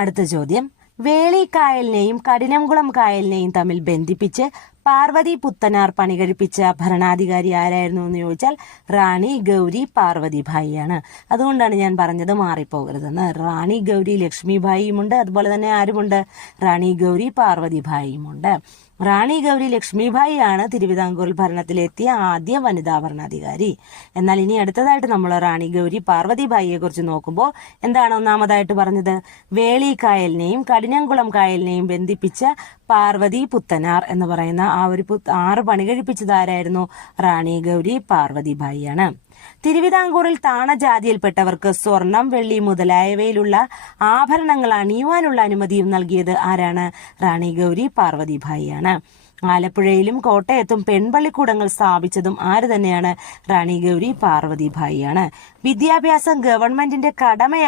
അടുത്ത ചോദ്യം, വേളി കായലിനെയും കഠിനംകുളം കായലിനെയും തമ്മിൽ ബന്ധിപ്പിച്ച് പാർവതി പുത്തനാർ പണി കഴിപ്പിച്ച ഭരണാധികാരി ആരായിരുന്നു എന്ന് ചോദിച്ചാൽ റാണി ഗൗരി പാർവതിഭായിയാണ്. അതുകൊണ്ടാണ് ഞാൻ പറഞ്ഞത് മാറിപ്പോകരുതെന്ന്. റാണി ഗൗരി ലക്ഷ്മിഭായിയുമുണ്ട്, അതുപോലെ തന്നെ ആരുമുണ്ട്, റാണി ഗൗരി പാർവതിഭായിയുമുണ്ട്. റാണി ഗൗരി ലക്ഷ്മിഭായിയാണ് തിരുവിതാംകൂറിൽ ഭരണത്തിലെത്തിയ ആദ്യ വനിതാ ഭരണാധികാരി. എന്നാൽ ഇനി അടുത്തതായിട്ട് നമ്മൾ റാണി ഗൗരി പാർവതിഭായിയെ കുറിച്ച് നോക്കുമ്പോൾ എന്താണ് ഒന്നാമതായിട്ട് പറഞ്ഞത്? വേളി കായലിനെയും കഠിനംകുളം കായലിനെയും ബന്ധിപ്പിച്ച പാർവതി പുത്തനാർ എന്ന് പറയുന്ന ആ ഒരു 6 പണി കഴിപ്പിച്ചത് ആരായിരുന്നു? റാണി ഗൗരി പാർവതിഭായിയാണ്. തിരുവിതാംകൂറിൽ താണജാതിയിൽപ്പെട്ടവർക്ക് സ്വർണം, വെള്ളി മുതലായവയിലുള്ള ആഭരണങ്ങൾ അണിയുവാനുള്ള അനുമതിയും നൽകിയത് ആരാണ്? റാണി ഗൗരി പാർവതിഭായിയാണ്. ആലപ്പുഴയിലും കോട്ടയത്തും പെൺപള്ളിക്കൂടങ്ങൾ സ്ഥാപിച്ചതും ആര് തന്നെയാണ്? റാണി ഗൗരി പാർവതിഭായിയാണ്. വിദ്യാഭ്യാസം ഗവൺമെന്റിന്റെ കടമയാണ്.